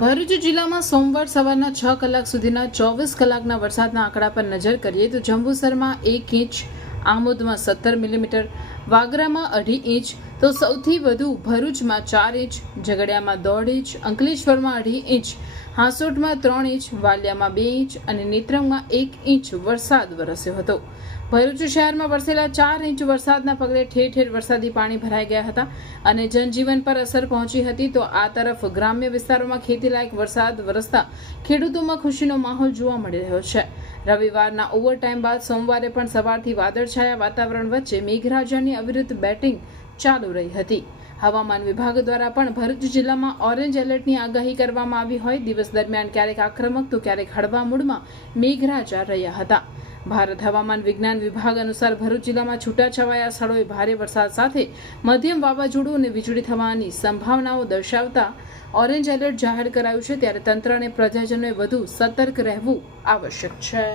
ભરૂચ જિલ્લામાં સોમવાર સવારના 6 કલાક સુધીના 24 કલાકના વરસાદના આંકડા પર નજર કરીએ તો જંબુસરમાં 1 ઇંચ, આમોદમાં 17 મિલીમીટર, વાગરામાં 2.5 ઇંચ, તો સૌથી વધુ ભરૂચમાં 4 ઇંચ, ઝઘડિયામાં 1.5 ઇંચ, અંકલેશ્વરમાં 2.5 ઇંચ, હાંસોટમાં 3 ઇંચ, વાલિયામાં 2 ઇંચ અને નેત્રંગમાં 1 ઇંચ વરસાદ વરસ્યો હતો. ભરૂચ શહેરમાં વરસેલા 4 ઇંચ વરસાદના પગલે ઠેર ઠેર વરસાદી પાણી ભરાઈ ગયા હતા અને જનજીવન પર અસર પહોંચી હતી. તો આ તરફ ગ્રામ્ય વિસ્તારોમાં ખેતીલાયક વરસાદ વરસતા ખેડૂતોમાં ખુશીનો માહોલ જોવા મળી રહ્યો છે. રવિવારના ઓવરટાઈમ બાદ સોમવારે પણ સવારથી વાદળછાયા વાતાવરણ વચ્ચે મેઘરાજાની અવિરત બેટિંગ ચાલુ રહી હતી. હવામાન વિભાગ દ્વારા પણ ભરૂચ જિલ્લામાં ઓરેન્જ એલર્ટની આગાહી કરવામાં આવી હોય. દિવસ દરમિયાન ક્યારેક આક્રમક તો ક્યારેક હળવા મૂડમાં મેઘરાજા રહ્યા હતા. ભારત હવામાન વિજ્ઞાન વિભાગ અનુસાર ભરૂચ જિલ્લામાં છૂટાછવાયા સ્થળોએ ભારે વરસાદ સાથે મધ્યમ વાવાઝોડું અને વીજળી થવાની સંભાવનાઓ દર્શાવતા ઓરેન્જ એલર્ટ જાહેર કરાયું છે. ત્યારે તંત્ર અને પ્રજાજનોએ વધુ સતર્ક રહેવું આવશ્યક છે.